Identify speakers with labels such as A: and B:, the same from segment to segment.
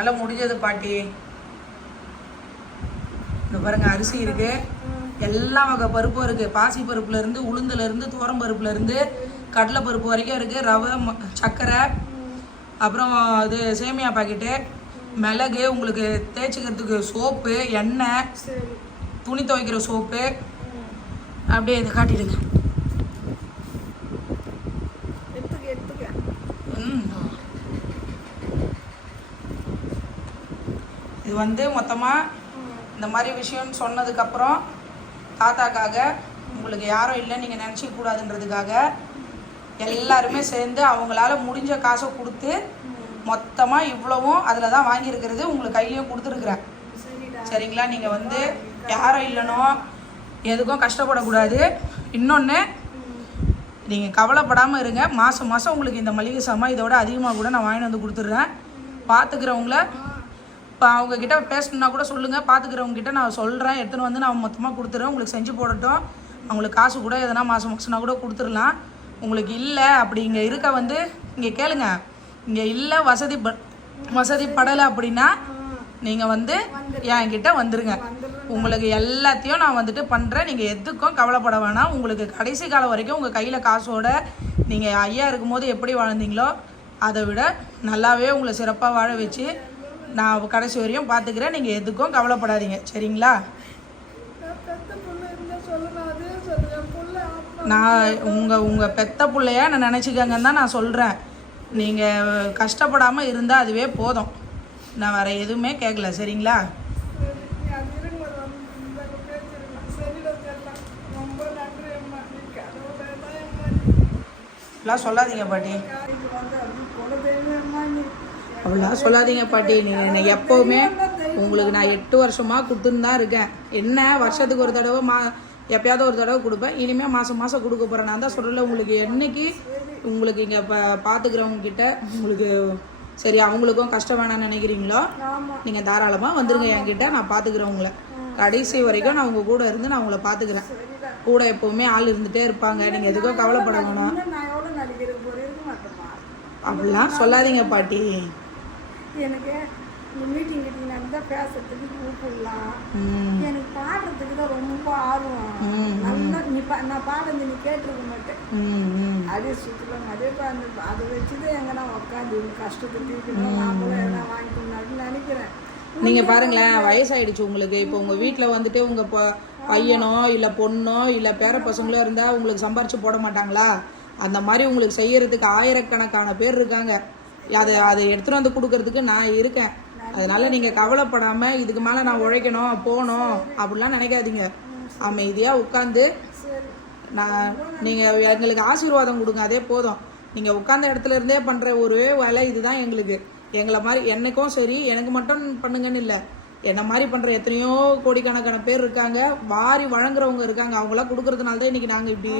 A: என்னால் முடிஞ்சது பாட்டி. இந்த பாருங்க அரிசி இருக்கு. எல்லா வகை பருப்பும் இருக்கு. பாசி பருப்புல இருந்து உளுந்துல இருந்து துவரம் பருப்புல இருந்து கடலை பருப்பு வரைக்கும் இருக்கு. ரவை சர்க்கரை அப்புறம் இது சேமியா பாக்கெட்டு மிளகு உங்களுக்கு தேய்ச்சிக்கிறதுக்கு சோப்பு எண்ணெய் துணி துவைக்கிற சோப்பு அப்படியே இதை காட்டிடுங்க. இது வந்து மொத்தமாக இந்த மாதிரி விஷயம்னு சொன்னதுக்கப்புறம் தாத்தாக்காக உங்களுக்கு யாரும் இல்லை நீங்கள் நினச்சிக்க கூடாதுன்றதுக்காக எல்லாருமே சேர்ந்து அவங்களால முடிஞ்ச காசை கொடுத்து மொத்தமாக இவ்வளவும் அதில் தான் வாங்கியிருக்கிறது உங்களுக்கு கையிலையும் கொடுத்துருக்குறேன். சரிங்களா? நீங்கள் வந்து யாரும் இல்லைனோ எதுக்கும் கஷ்டப்படக்கூடாது. இன்னொன்று நீங்கள் கவலைப்படாமல் இருங்க. மாதம் மாதம் உங்களுக்கு இந்த மளிகை சாமான் இதோட அதிகமாக கூட நான் வாங்கிட்டு வந்து கொடுத்துட்றேன். பார்த்துக்கிறவங்கள இப்போ அவங்கக்கிட்ட பேசணுன்னா கூட சொல்லுங்கள் பார்த்துக்கிறவங்ககிட்ட நான் சொல்கிறேன் எடுத்துன்னு வந்து நான் மொத்தமாக கொடுத்துட்றேன் உங்களுக்கு செஞ்சு போடட்டும். அவங்களுக்கு காசு கூட எதனா மாதம் மாதம்னா கூட கொடுத்துடலாம். உங்களுக்கு இல்லை அப்படி இங்கே இருக்க வந்து இங்கே கேளுங்க. இங்கே இல்லை வசதி ப வசதி படலை அப்படின்னா நீங்கள் வந்து என்கிட்ட வந்துருங்க. உங்களுக்கு எல்லாத்தையும் நான் வந்துட்டு பண்ணுறேன் நீங்கள் எதுக்கும் கவலைப்பட வேணாம். உங்களுக்கு கடைசி காலம் வரைக்கும் உங்கள் கையில் காசோட நீங்கள் ஐயா இருக்கும்போது எப்படி வாழ்ந்தீங்களோ அதை விட நல்லாவே உங்களை சிறப்பாக வாழ வச்சு நான் கடைசி வரையும் பார்த்துக்கிறேன் நீங்கள் எதுக்கும் கவலைப்படாதீங்க. சரிங்களா?
B: நான்
A: உங்கள் உங்கள் பெத்த பிள்ளைய நான் நினச்சிக்கங்கன்னு தான் நான் சொல்கிறேன் நீங்கள் கஷ்டப்படாமல் இருந்தால் அதுவே போதும். நான் வேறு எதுவுமே கேட்கல சரிங்களா?
B: சரி,
A: சொல்லாதீங்க பாட்டி.
B: நீ
A: அப்படிலாம் சொல்லாதீங்க பாட்டி. நீங்கள் என்னை எப்போவுமே உங்களுக்கு நான் எட்டு வருஷமாக கொடுத்துன்னு தான் இருக்கேன். என்ன வருஷத்துக்கு ஒரு தடவை மா எப்பயாவது ஒரு தடவை கொடுப்பேன். இனிமேல் மாதம் மாதம் கொடுக்க போகிறேன் நான் தான் சொல்கிறேன் உங்களுக்கு என்னைக்கு உங்களுக்கு இங்கே இப்போ பார்த்துக்கிறவங்க கிட்ட உங்களுக்கு சரி அவங்களுக்கும் கஷ்டம் வேணாம்னு நினைக்கிறீங்களோ நீங்கள் தாராளமாக வந்துருங்க என்கிட்ட. நான் பார்த்துக்கிறேன் உங்களை கடைசி வரைக்கும் நான் உங்கள் கூட இருந்து நான் உங்களை பார்த்துக்கிறேன் கூட எப்போவுமே ஆள் இருந்துகிட்டே இருப்பாங்க. நீங்கள் எதுக்கும் கவலைப்பட வேணாம். அப்படிலாம் சொல்லாதீங்க பாட்டி.
B: எனக்கு இந்த மீட்டிங் கிட்டிங் நடந்தால் பேசுறதுக்கு கூப்பிடலாம் எனக்கு பாடுறதுக்கு தான் ரொம்ப ஆர்வம். நல்லா நீ பா நான் பாடுறது நீ கேட்டிருக்க மாட்டேன். அதே சுற்றுலாம் அதே அந்த அதை வச்சு தான் எங்கன்னா உட்காந்து கஷ்டத்தை தீர்க்கணும். நாமளும் எதனா வாங்கிக்கணும் அப்படின்னு நினைக்கிறேன்.
A: நீங்கள் பாருங்களேன் வயசாயிடுச்சு உங்களுக்கு. இப்போ உங்கள் வீட்டில் வந்துட்டு உங்கள் பையனோ இல்லை பொண்ணோ இல்லை பேர பசங்களோ இருந்தால் உங்களுக்கு சம்பாரிச்சு போட மாட்டாங்களா? அந்த மாதிரி உங்களுக்கு செய்யறதுக்கு ஆயிரக்கணக்கான பேர் இருக்காங்க. அதை அதை எடுத்துகிட்டு வந்து கொடுக்கறதுக்கு நான் இருக்கேன். அதனால நீங்கள் கவலைப்படாமல் இதுக்கு மேலே நான் உழைக்கணும் போகணும் அப்படிலாம் நினைக்காதீங்க. அமைதியாக உட்காந்து நான் நீங்கள் எங்களுக்கு ஆசீர்வாதம் கொடுங்க அதே போதும். நீங்கள் உட்காந்த இடத்துல இருந்தே பண்ணுற ஒரே வேலை இதுதான் எங்களுக்கு. எங்களை மாதிரி என்னைக்கும் சரி எனக்கு மட்டும் பண்ணுங்கன்னு இல்லை. என்ன மாதிரி பண்ணுற எத்தனையோ கோடிக்கணக்கான பேர் இருக்காங்க. வாரி வழங்குறவங்க இருக்காங்க. அவங்களாம் கொடுக்கறதுனால தான் இன்னைக்கு நாங்கள் இப்படி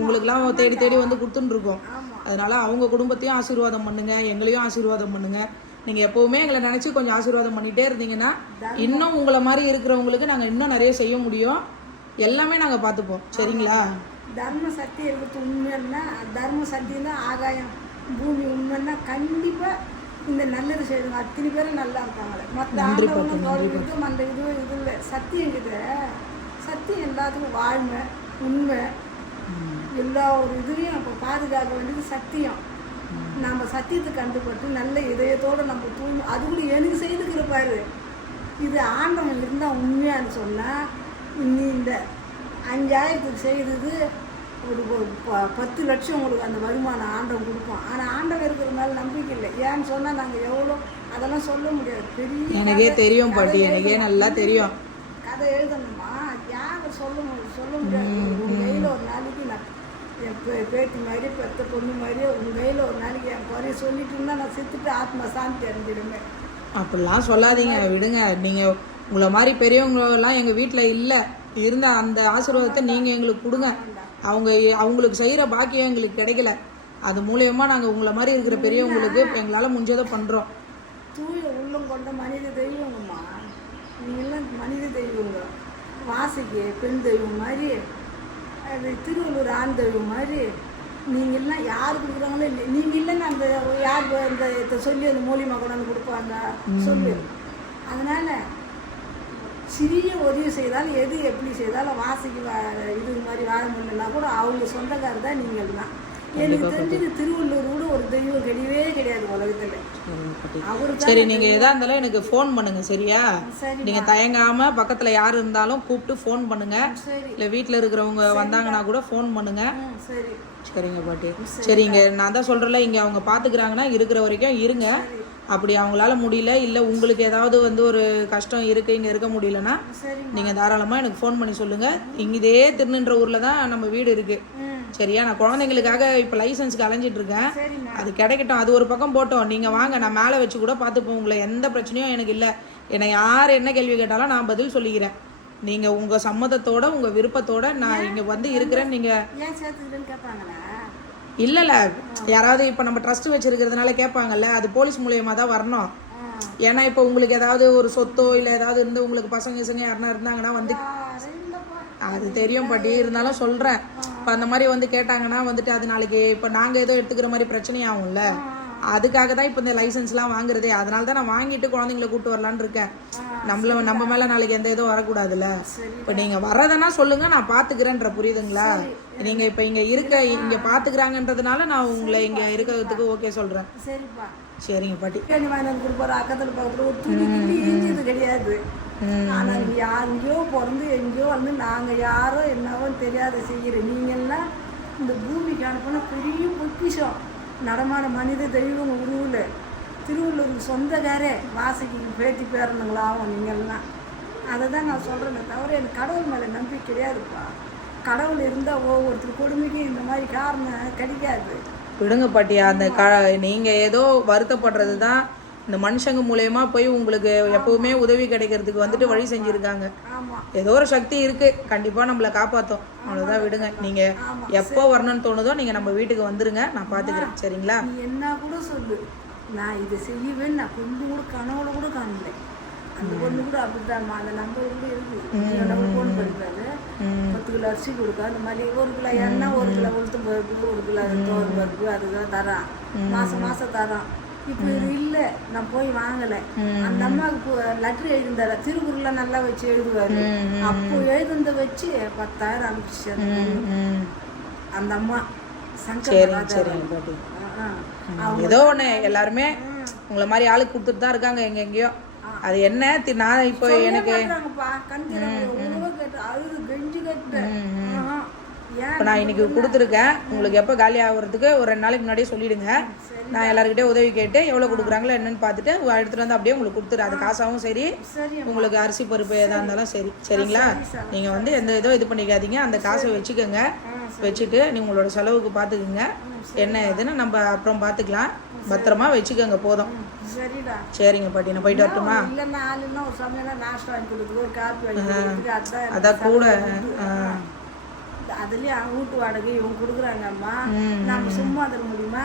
A: உங்களுக்குலாம் தேடி தேடி வந்து கொடுத்துன்னு இருக்கோம். அதனால அவங்க குடும்பத்தையும் ஆசீர்வாதம் பண்ணுங்க எங்களையும் ஆசீர்வாதம் பண்ணுங்க. நீங்கள் எப்போவுமே எங்களை நினச்சி கொஞ்சம் ஆசீர்வாதம் பண்ணிகிட்டே இருந்தீங்கன்னா இன்னும் உங்களை மாதிரி இருக்கிறவங்களுக்கு நாங்கள் இன்னும் நிறைய செய்ய முடியும். எல்லாமே நாங்கள் பார்த்துப்போம். சரிங்களா?
B: தர்ம சக்தி இருக்கிறது உண்மைன்னா தர்ம சக்தி தான் ஆகாயம் பூமி உண்மைன்னா கண்டிப்பாக இந்த நல்லது செய்யணும் அத்தனை பேரும் நல்லா இருக்காங்க மற்ற ஆண்டவங்களும் கௌரவிக்கும் அந்த இது இது இல்லை. சத்தியம் இருக்குது சத்தியம் எல்லாத்துக்கும் வாழ்மை உண்மை. எல்லா ஒரு இதுவையும் நம்ம பாதுகாக்க வேண்டியது சத்தியம். நம்ம சத்தியத்தை கண்டுபட்டு நல்ல இதயத்தோடு நம்ம தூங்க அது கூட எனக்கு செய்துக்கிற பாரு. இது ஆண்டவன் இருந்தால் உண்மையான்னு சொன்னால் நீ இந்த அஞ்சாயிரத்துக்கு செய்தது ஒரு பத்து லட்சம் உங்களுக்கு அந்த வருமானம் ஆண்டவன் கொடுப்பான் ஆனால் ஆண்டவன் இருக்கிற மேலே நம்பிக்கை இல்லை. ஏன்னு சொன்னால் நாங்கள் எவ்வளோ அதெல்லாம் சொல்ல முடியாது. பெரிய
A: எனக்கே தெரியும் பாட்டி. எனக்கே நல்லா தெரியும்.
B: கதை எழுதணுமா? யாரை சொல்ல முடியும் சொல்ல முடியாது உங்கள் கையில் ஒரு நாளைக்கு நான் என் பேத்தி மாதிரி பெத்த பொண்ணு மாதிரி உங்கள் கையில் ஒரு நாளைக்கு என் குறைய சொல்லிட்டு இருந்தா நான் செத்துட்டு ஆத்மா சாந்தி அடைஞ்சிடுமே.
A: அப்படிலாம் சொல்லாதீங்க விடுங்க. நீங்கள் உங்களை மாதிரி பெரியவங்கலாம் எங்கள் வீட்டில் இல்லை. இருந்த அந்த ஆசீர்வாதத்தை நீங்கள் எங்களுக்கு கொடுங்க. அவங்க அவங்களுக்கு செய்கிற பாக்கியம் எங்களுக்கு கிடைக்கல. அது மூலயமா நாங்கள் உங்களை மாதிரி இருக்கிற பெரியவங்களுக்கு எங்களால் முடிஞ்சதை பண்ணுறோம்
B: தூய உள்ளம் கொண்ட மனித தெய்வங்கம்மா. நீங்களாம் மனித தெய்வங்க. வாசிக்கு பெண் தெய்வம் மாதிரி. அது திருவள்ளூர் தெய்வம் மாதிரி. நீங்க எல்லாம் யார் கொடுக்குறாங்களோ இல்லை நீங்க இல்லைன்னு அந்த யார் இந்த இதை சொல்லி அந்த மூலியமா கொண்டாந்து கொடுப்பாங்க. சொல்லு. அதனால சிறிய உதவி செய்தாலும் எது எப்படி செய்தாலும் வாசிக்கு வா- இது மாதிரி வாழ முடியலன்னா கூட அவங்க சொந்தக்காரர் தான் நீங்கள் தான் எனக்கு தெரிஞ்சது திருவள்ளூர் கூட ஒரு தெய்வம் கிடையவே கிடையாது உலகத்துல. அவரு தான்
A: சரி நீங்க எதா இருந்தாலும் எனக்கு ஃபோன் பண்ணுங்க சரியா?
B: சரி
A: நீங்க தயங்காம பக்கத்துல யார் இருந்தாலும் கூப்பிட்டு ஃபோன் பண்ணுங்க. இல்ல வீட்ல இருக்கிறவங்க வந்தாங்கன்னா கூட ஃபோன் பண்ணுங்க. சரிங்க பாட்டி. சரிங்க நான் தான் சொல்றேன்ல இங்க அவங்க பாத்துக்கிறாங்கன்னா இருக்கிற வரைக்கும் இருங்க. அப்படி அவங்களால முடியல இல்ல உங்களுக்கு ஏதாவது வந்து ஒரு கஷ்டம் இருக்கு இங்க இருக்க முடியலன்னா
B: சரி
A: நீங்க தாராளமா எனக்கு ஃபோன் பண்ணி சொல்லுங்க. இங்க இதே திருநின்ற ஊர்ல தான் நம்ம வீடு இருக்கு.
B: ம்.
A: சரியா? நான் குழந்தைங்களுக்காக இப்போ லைசன்ஸ்க்கு
B: சரிம்மா
A: அது கிடைக்கட்டும். அது ஒரு பக்கம் போட்டோம். நீங்கள் வாங்க நான் மேலே வச்சு கூட பார்த்துப்போம். உங்களை எந்த பிரச்சனையும் எனக்கு இல்லை. என்னை யார் என்ன கேள்வி கேட்டாலும் நான் பதில் சொல்லிக்கிறேன். நீங்கள் உங்கள் சம்மதத்தோட உங்கள் விருப்பத்தோட நான் இங்கே வந்து இருக்கிறேன். நீங்கள்
B: ஏன் சேர்த்துக்கிறேன்னு கேட்பாங்களா?
A: இல்லை இல்லை யாராவது இப்போ நம்ம ட்ரஸ்ட் வச்சிருக்கிறதுனால கேட்பாங்கல்ல. அது போலீஸ் மூலியமாக தான் வரணும். ஏன்னா இப்போ உங்களுக்கு ஏதாவது ஒரு சொத்தோ இல்லை ஏதாவது இருந்து உங்களுக்கு பசங்க இசங்க யாருனா இருந்தாங்கன்னா வந்து அது தெரியும் பாட்டி இருந்தாலும் சொல்கிறேன் இப்போ அந்த மாதிரி வந்து கேட்டாங்கன்னா வந்துட்டு அது நாளைக்கு இப்போ நாங்கள் ஏதோ எடுத்துக்கிற மாதிரி பிரச்சனை ஆகும்ல அதுக்காக தான் இப்போ இந்த லைசன்ஸ்லாம் வாங்குறதே. அதனால தான் நான் வாங்கிட்டு குழந்தைங்கள கூட்டு வரலான்னு இருக்கேன். நம்மள நம்ம மேலே நாளைக்கு எந்த இதுவும் வரக்கூடாதுல்ல. இப்போ நீங்கள் வர்றதுன்னா சொல்லுங்க நான் பார்த்துக்கிறேன்ற புரியுதுங்களா? நீங்கள் இப்போ இங்கே இருக்க இங்கே பார்த்துக்கிறாங்கன்றதுனால நான் உங்களை இங்கே இருக்கிறதுக்கு ஓகே சொல்கிறேன்
B: சரிப்பா.
A: சரிங்க பாட்டி.
B: அக்கத்தில் பக்கத்தில் ஒரு கிடையாது. ஆனா நீ எங்கேயோ பிறந்து எங்கேயோ வந்து நாங்க யாரோ என்னவோ தெரியாத செய்யற நீங்கெல்லாம் இந்த பூமிக்கு அனுப்பின பெரிய பொக்கிஷம். நடமான மனித தெய்வம் உருவில் திருவள்ளூருக்கு சொந்தக்காரே வாசிக்கு பேட்டி பேரணுங்களாகும் நீங்கள்லாம் அதை தான் நான் சொல்கிறேனே தவிர எனக்கு கடவுள் மேலே நம்பிக்கை கிடையாதுப்பா. கடவுள் இருந்தால் ஒவ்வொருத்தர் கொடுமைக்கும் இந்த மாதிரி காரணம் கிடைக்காது.
A: விடுங்க பாட்டி அந்த க நீங்கள் ஏதோ வருத்தப்படுறது தான் இந்த மனுஷங்க மூலயமா போய் உங்களுக்கு எப்பவுமே உதவி கிடைக்கிறதுக்கு வந்துட்டு வழி செஞ்சுருக்காங்க. ஏதோ ஒரு சக்தி இருக்கு. கண்டிப்பா நம்மளை காப்பாத்தும். அவ்வளவுதான் விடுங்க. நீங்க எப்போ வரணும்னு தோணுதோ நீங்க நம்ம வீட்டுக்கு வந்துருங்க. நான் பாத்துக்கிறேன். சரிங்களா?
B: என்ன கூட சொல்லு. நான் இதை செய்வேன்னு நான் கொஞ்சம் கூட கனவுல கூட காணல அந்த பொண்ணு கூட அப்படித்தான்மா அந்த நம்பர் கூட இருக்கு. ஃபோன் பத்து கிலோ அரிசி கொடுக்க அந்த மாதிரி ஒரு கிலோ எண்ணெய் ஒரு கிலோ உளுத்தம் பருப்பு ஒரு கிலோ பருப்பு அதுதான் தரான். மாசம் மாசம் தரான். இப்போ இது இல்லை நான் போய் வாங்கலை. அந்த அம்மாவுக்கு லெட்டர் எழுதிருந்தாரு திருக்குறள்லாம் நல்லா வச்சு எழுதுவாரு. அப்போ எழுதுனத வச்சு பத்தாயிரம் அனுப்பிச்சு அந்த அம்மா.
A: சரிங்க பாட்டி. ஏதோ ஒண்ணு எல்லாருமே உங்களை மாதிரி ஆளுக்கு கொடுத்துட்டு தான் இருக்காங்க எங்க எங்கேயோ அது என்ன? நான் இப்போ எனக்கு
B: கேட்டு, அழுது கெஞ்சி கேட்டேன்.
A: இப்போ நான் இன்னைக்கு கொடுத்துருக்கேன். உங்களுக்கு எப்போ காலி ஆகுறதுக்கு ஒரு ரெண்டு நாளைக்கு முன்னாடியே சொல்லிடுங்க. நான் எல்லாருக்கிட்டே உதவி கேட்டு எவ்வளோ கொடுக்குறாங்களோ என்னன்னு பார்த்துட்டு எடுத்துட்டு வந்து அப்படியே உங்களுக்கு கொடுத்துரு அது காசாவும் சரி உங்களுக்கு அரிசி பருப்பு எதா இருந்தாலும் சரி. சரிங்களா? நீங்கள் வந்து எந்த இதோ இது பண்ணிக்காதீங்க. அந்த காசை வச்சுக்கோங்க. வச்சுட்டு நீ உங்களோட செலவுக்கு பார்த்துக்குங்க. என்ன ஏதுன்னு நம்ம அப்புறம் பார்த்துக்கலாம். பத்திரமா வச்சுக்கோங்க போதும்.
B: சரிடா
A: சரிங்க பாட்டி நான் போயிட்டு வரட்டுமா?
B: இல்லைன்னா ஆளுன்னா ஒரு சமயம் நாஷ்டா வாங்கி கொடுக்குது ஒரு காப்பி வாங்கி கொடுக்குறதுக்கு அதான்
A: கூட
B: அதுலயும் வீட்டு வாடகை இவங்க கொடுக்குறாங்க அம்மா நம்ம சும்மா தர முடியுமா?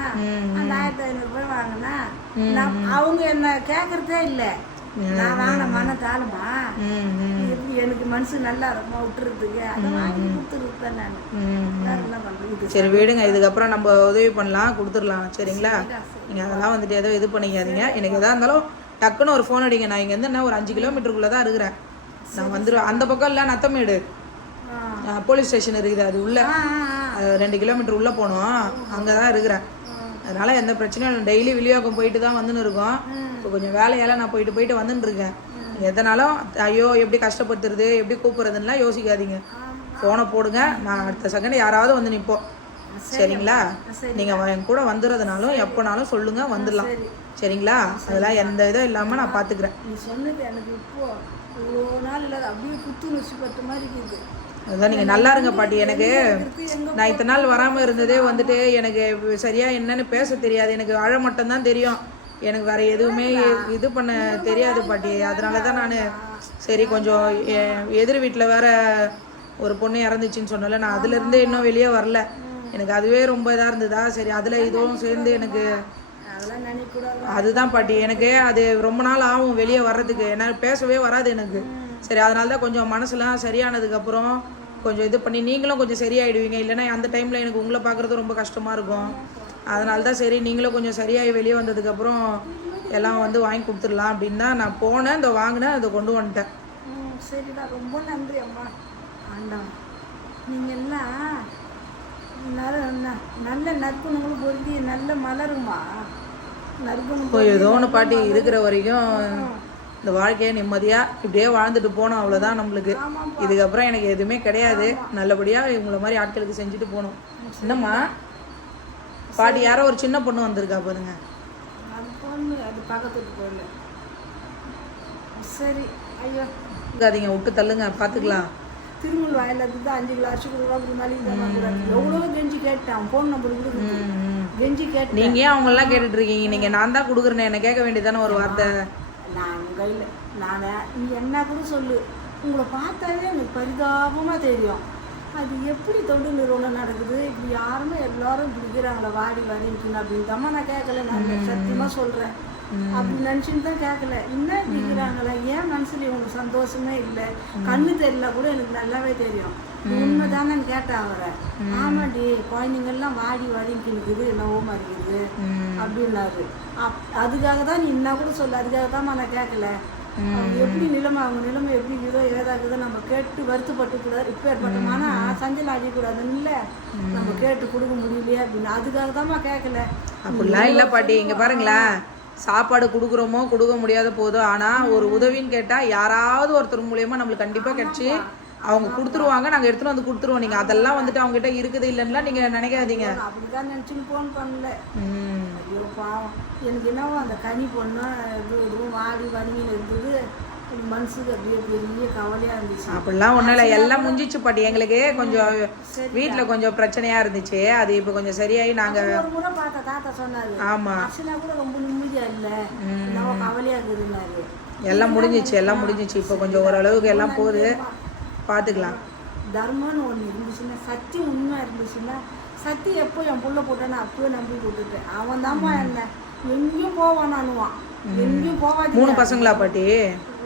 B: அந்த ஆயிரத்தி ஐநூறு ரூபாய் வாங்கினா நான் அவங்க என்ன கேட்கறதே இல்லை. நான் வாங்கின மன தாளுமா? எனக்கு மனசு நல்லா இருக்குமா விட்டுறதுக்கு? அதை வாங்கி கொடுத்துருக்கு தான் நான்.
A: சரி விடுங்க. இதுக்கப்புறம் நம்ம உதவி பண்ணலாம் கொடுத்துடலாம். சரிங்களா? நீங்கள் அதெல்லாம் வந்துட்டு ஏதோ இது பண்ணிக்காதீங்க. எனக்கு எதா இருந்தாலும் டக்குன்னு ஒரு ஃபோன் அடிங்க. நான் இங்கேருந்து என்ன ஒரு அஞ்சு கிலோமீட்டருக்குள்ளே தான் இருக்கிறேன். நான் வந்துடுவேன் அந்த பக்கம் இல்லை நத்தமேடு. போலீஸ் ஸ்டேஷன் இருக்குது. அது உள்ள அது ரெண்டு கிலோமீட்டர் உள்ளே போனோம். அங்கே தான் இருக்கிறேன். அதனால எந்த பிரச்சனையும் இல்லை. டெய்லி விநியோகம் போயிட்டு தான் வந்துன்னு இருக்கோம். இப்போ கொஞ்சம் வேலையால நான் போயிட்டு போயிட்டு வந்துன்னு இருக்கேன். எதனாலும் ஐயோ எப்படி கஷ்டப்படுத்துறது எப்படி கூப்பிட்றதுலாம் யோசிக்காதீங்க. ஃபோனை போடுங்க. நான் அடுத்த செகண்ட் யாராவது வந்து நிற்போம் சரிங்களா? நீங்கள் என் கூட வந்துடுறதுனாலும் எப்போனாலும் சொல்லுங்க வந்துடலாம். சரிங்களா? அதெல்லாம் எந்த இதுவும் இல்லாமல் நான் பார்த்துக்கிறேன்
B: நீ சொன்னது எனக்கு இப்போ இவ்வளோ நாள் இல்லாத அப்படியே புத்துணர்ச்சி பட்ட மாதிரி இருக்குது.
A: அதான் நீங்கள் நல்லா இருங்க பாட்டி எனக்கு நான் இத்தனை நாள் வராமல் இருந்ததே வந்துட்டு எனக்கு சரியாக என்னன்னு பேச தெரியாது. எனக்கு அழ மட்டும்தான் தெரியும். எனக்கு வேற எதுவுமே இது பண்ண தெரியாது பாட்டி. அதனால தான் நான் சரி கொஞ்சம் எதிர் வீட்டில் வேற ஒரு பொண்ணு இறந்துச்சுன்னு சொன்னல நான் அதுலேருந்தே இன்னும் வெளியே வரல. எனக்கு அதுவே ரொம்ப இதாக இருந்ததா? சரி அதில் இதுவும் சேர்ந்து எனக்கு அதுதான் பாட்டி. எனக்கு அது ரொம்ப நாள் ஆகும் வெளியே வர்றதுக்கு. ஏன்னா பேசவே வராது எனக்கு. சரி அதனால தான் கொஞ்சம் மனசுலாம் சரியானதுக்கப்புறம் கொஞ்சம் இது பண்ணி நீங்களும் கொஞ்சம் சரியாயிடுவீங்க. இல்லைன்னா அந்த டைமில் எனக்கு உங்களை பார்க்குறது ரொம்ப கஷ்டமாக இருக்கும். அதனால தான் சரி நீங்களும் கொஞ்சம் சரியாகி வெளியே வந்ததுக்கப்புறம் எல்லாம் வந்து வாங்கி கொடுத்துடலாம் அப்படின்னு தான் நான் போனேன். இந்த வாங்கினேன் அதை கொண்டு வந்துட்டேன்.
B: சரிடா. ரொம்ப நன்றி அம்மா. ஆண்டவன் நீங்கள் எல்லாம் நல்ல நற்குணங்களும் பொருந்தி நல்ல மலருமா? நற்குணம்
A: ஏதோ ஒன்று பாட்டி இருக்கிற வரைக்கும் இந்த வாழ்க்கையை நிம்மதியாக இப்படியே வாழ்ந்துட்டு போனோம் அவ்வளோதான் நம்மளுக்கு. இதுக்கப்புறம் எனக்கு எதுவுமே கிடையாது. நல்லபடியாக இவங்கள மாதிரி ஆட்களுக்கு செஞ்சுட்டு போகணும் என்னம்மா? பாட்டி யாரோ ஒரு சின்ன பொண்ணு வந்திருக்கா பாருங்க.
B: சரி ஐயோ.
A: இருக்காதீங்க விட்டு தள்ளுங்க பார்த்துக்கலாம்
B: திருமல் வாயில இருந்து அஞ்சு கிலோ அரிசி கொடுக்குறோம் அப்படி மளிகை சாமான் கூட. எவ்வளோ கெஞ்சி கேட்டேன் ஃபோன் நம்பர் கொடுக்குது கெஞ்சி கேட்டேன்.
A: நீங்க ஏன் அவங்கெல்லாம் கேட்டுட்டு இருக்கீங்க? நீங்க நான் தான் கொடுக்குறேன் என்ன கேட்க வேண்டியதானே ஒரு வார்த்தை?
B: நான் கையில் நான் நீ என்ன கூட சொல்லு. உங்களை பார்த்தாலே எனக்கு பரிதாபமாக தெரியும். அது எப்படி தொண்டு நிறுவனம் நடக்குது? இப்படி யாருமே எல்லாரும் பிடிக்கிறாங்களா வாடி வாடின்னு அப்படின்னு நான் கேட்கல. நான் சத்தியமாக சொல்கிறேன் அப்படி நினச்சின்னு தான் கேட்கல. என்ன பிடிக்கிறாங்களா ஏன் மனசுல இவங்களுக்கு சந்தோஷமே இல்லை? கண்ணு தெரியல கூட எனக்கு நல்லாவே தெரியும். உண்மை தானே கேட்டேன் அவரை. ஆமாடி குழந்தைங்கள்லாம் வாடி வாடின்னு இருக்குது என்னவோ இருக்குது அப்படின்னாரு. அப் அதுக்காக தான் நீ என்ன கூட சொல்ல அதுக்காக தான் நான் கேட்கல எப்படி நிலைமை அவங்க நிலைமை எப்படி இதோ ஏதாக்குதோ நம்ம கேட்டு வருத்தப்பட்டு கூடாது இப்போ ஏற்பட்டோம்னா சஞ்சல் அடிக்கூடாதுன்னு இல்லை நம்ம கேட்டு கொடுக்க முடியலையே அப்படின்னு. அதுக்காக தான்மா கேட்கல
A: அப்படிலாம் இல்லை பாட்டி. இங்க பாருங்களேன். சாப்பாடு கொடுக்குறோமோ கொடுக்க முடியாத போதும் ஆனா ஒரு உதவின்னு கேட்டா யாராவது ஒருத்தர் மூலியமா நம்மளுக்கு கண்டிப்பா கிடைச்சி அவங்க கொடுத்துருவாங்க நாங்க எடுத்துட்டு வந்து கொடுத்துருவோம். நீங்க அதெல்லாம் வந்துட்டு அவங்க கிட்ட இருக்குது இல்லைன்னா நீங்க நினைக்காதீங்க.
B: நான் அப்படிதான் நினச்சின்னு ஃபோன் பண்ணல. ஐயோ பாவம். எனக்கு என்னவோ அந்த கனி பொண்ணு இது இதுவும் வாடி வதங்கியில் இருந்தது. மனசுக்கு அப்படியே பெரிய கவலையாக இருந்துச்சு.
A: அப்படிலாம் ஒன்றும் இல்லை. எல்லாம் முடிஞ்சிச்சு பாட்டி. எங்களுக்கு கொஞ்சம் வீட்டில் கொஞ்சம் பிரச்சனையா இருந்துச்சு. அது இப்போ கொஞ்சம் சரியாகி நாங்க
B: ஒரு முறை பார்த்தா தாத்தா சொன்னாரு.
A: ஆமா.
B: அர்ச்சனா கூட ரொம்ப நிம்மதியா இல்ல. என்னவோ கவலையா இருக்குதுன்னாரு.
A: எல்லாம் முடிஞ்சிச்சு எல்லாம் முடிஞ்சிச்சு. இப்போ கொஞ்சம் ஓரளவுக்கு எல்லாம் போகுது. பார்த்துக்கலாம்
B: தர்மம்னு ஒண்ணு இருந்துச்சுன்னா சத்தி உண்மை இருந்துச்சுன்னா சத்தி எப்போ என் புள்ள போட்டான்னு அப்பவே நம்பி விட்டுட்டேன் அவன் தான்மா என்ன? எங்கேயும் போவானானுவான். எங்கேயும் போவாது
A: மூணு பசங்களா பாட்டி?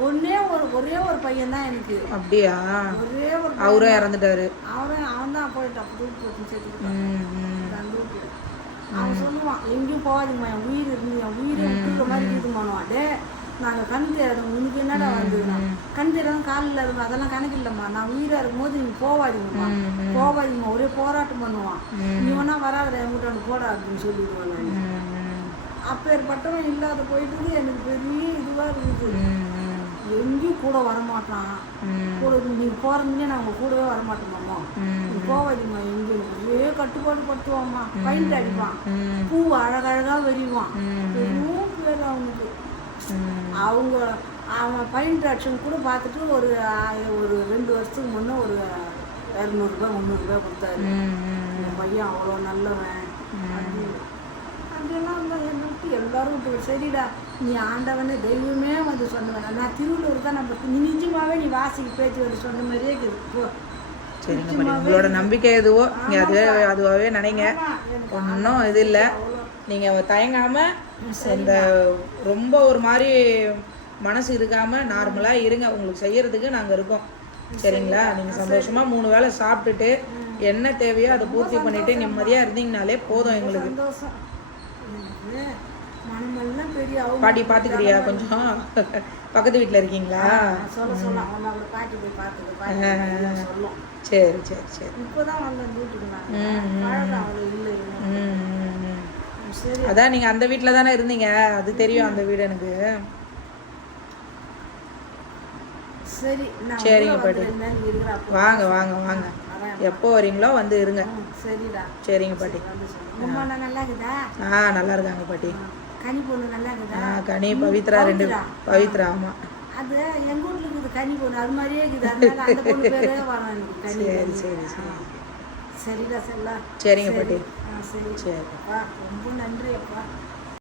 B: ஒன்னே ஒரு ஒரே ஒரு பையன் தான் எனக்கு.
A: அப்படியா?
B: ஒரே ஒரு
A: அவரும் இறந்துட்டாரு.
B: அவன் அவன் தான் போயிட்டான் தூக்கி போட்டு. அவன் சொல்லுவான் எங்கேயும் போகாதீங்கம்மா என் உயிர் இருந்து என் உயிரை விட்டுற மாதிரி இருக்குமானுவான் டே நாங்கள் கண் தெரியாதவங்க உனக்கு என்னடா வந்ததுண்ணா கண் தெரியாதவங்க கால் இல்லாதவங்க அதெல்லாம் கணக்கு இல்லைம்மா. நான் உயிராக இருக்கும்போது நீங்கள் போகாதீங்கம்மா போகாதீங்கம்மா ஒரே போராட்டம் பண்ணுவான். நீ வேணா வராத என்கிட்ட வந்து போடா அப்படின்னு
A: ம்.
B: அப்பேற்பட்டவன் இல்லாத போயிட்டு எனக்கு பெரிய இதுவாக இருக்குது. எங்கேயும் கூட வரமாட்டான். கூட நீங்கள் போகிறதுனே நாங்கள் கூடவே வரமாட்டோமாம்மா
A: ம்.
B: நீ போவாதீம்மா எங்கேயும் ஒரே கட்டுப்பாடு படுத்துவாம்மா. பைண்ட் அடிப்பான். பூ அழகழகா வெறிவான். பெரும் பேர் அவனுக்கு. அவங்க அவன் பைண்ட் அடிச்சவங்க கூட பார்த்துட்டு ஒரு ஒரு ரெண்டு வருஷத்துக்கு முன்னே ஒரு இரநூறுபா முந்நூறுபா கொடுத்தாரு. இந்த பையன் அவ்வளோ நல்லவன். அப்படி அப்படியெல்லாம் என்னை விட்டு எல்லாரும் விட்டு சரிடா. நீ ஆண்டவனே தெய்வமே வந்து சொன்னவன். நான் திருவள்ளூர் தான் நம்ம நீ நிஜமாவே நீ வாசிக்கு பேச்சு வந்து சொன்ன மாதிரியே இருக்குது
A: சரிங்க உங்களோட நம்பிக்கை எதுவோ? நீங்கள் அது அதுவாகவே நினைங்க. ஒன்றும் இது இல்லை. நீங்கள் தயங்காமல் இந்த ரொம்ப ஒரு மாதிரி மனசு இருக்காமல் நார்மலாக இருங்க. உங்களுக்கு செய்யறதுக்கு நாங்கள் இருக்கோம். சரிங்களா? நீங்கள் சந்தோஷமாக மூணு வேளை சாப்பிட்டுட்டு என்ன தேவையோ அதை பூர்த்தி பண்ணிட்டு நிம்மதியாக இருந்தீங்கனாலே போதும் எங்களுக்கு. பாட்டி பார்த்துக்கிறியா கொஞ்சம்? பக்கத்து வீட்டில் இருக்கீங்களா? சரி சரி சரி. ம். அதான் நீங்கள் அந்த வீட்டில் தானே இருந்தீங்க. அது தெரியும் அந்த வீடு எனக்கு.
B: சரி
A: சரிங்க பாட்டி. வாங்க வாங்க வாங்க.
B: வரேன்.
A: எப்போ வரீங்களோ வந்து இருங்க.
B: சரிடா.
A: சரிங்க பாட்டி. ஆ. நல்லா இருக்காங்க பாட்டி.
B: கனி பொண்ணு நல்லா இருக்குதா?
A: கனி பவித்ரா ரெண்டு பவித்ரா ஆமாம்
B: அது எங்க வீட்டுல இருக்குது கனி பொண்ணு. அது மாதிரியே இருக்குது. அதனால அந்த பொண்ணு பேரே கனி
A: சரி. சரி சரி.
B: சரிடா செல்லா.
A: சரிங்க பாட்டி.
B: சரி. ரொம்ப நன்றி அப்பா